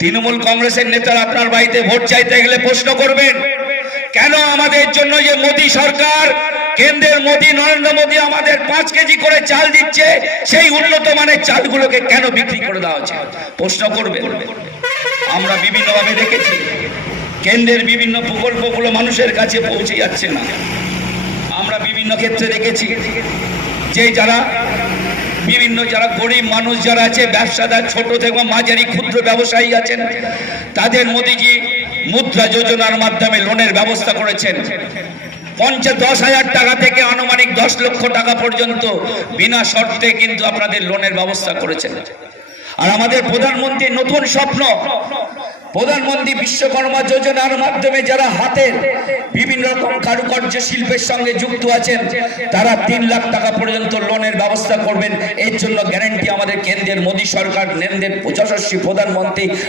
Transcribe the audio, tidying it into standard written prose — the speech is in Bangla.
তৃণমূল কংগ্রেসের নেতারা আপনার বাড়িতে ভোট চাইতে গেলে প্রশ্ন করবেন, কেন আমাদের জন্য যে মোদী সরকার, কেন্দ্রের মোদী নরেন্দ্র মোদী আমাদের 5 কেজি করে চাল দিচ্ছে, সেই উন্নত মানের চালগুলোকে কেন বিক্রি করে দেওয়া হচ্ছে? প্রশ্ন করবেন। আমরা বিভিন্নভাবে দেখেছি কেন্দ্রের বিভিন্ন প্রকল্পগুলো মানুষের কাছে পৌঁছে যাচ্ছে না। আমরা বিভিন্ন ক্ষেত্রে দেখেছি যে যারা গরিব মানুষ যারা আছে, ব্যবসাদার, ছোট থেকে মাঝারি ক্ষুদ্র ব্যবসায়ী আছেন, তাদের মোদীজি মুদ্রা যোজনার মাধ্যমে লোনের ব্যবস্থা করেছেন। 10,000 টাকা থেকে আনুমানিক 10 লক্ষ টাকা পর্যন্ত বিনা শর্তে কিন্তু আপনাদের লোনের ব্যবস্থা করেছেন। আর আমাদের প্রধানমন্ত্রীর নতুন স্বপ্ন, প্রধানমন্ত্রী বিশ্বকর্মা যোজনার মাধ্যমে যারা হাতের বিভিন্ন রকম কারুকার্য শিল্পের সঙ্গে যুক্ত আছেন, তারা 3 লাখ টাকা পর্যন্ত লোনের ব্যবস্থা করবেন। এর জন্য গ্যারান্টি আমাদের কেন্দ্রের মোদী সরকার, কেন্দ্রের যশস্বী প্রধানমন্ত্রী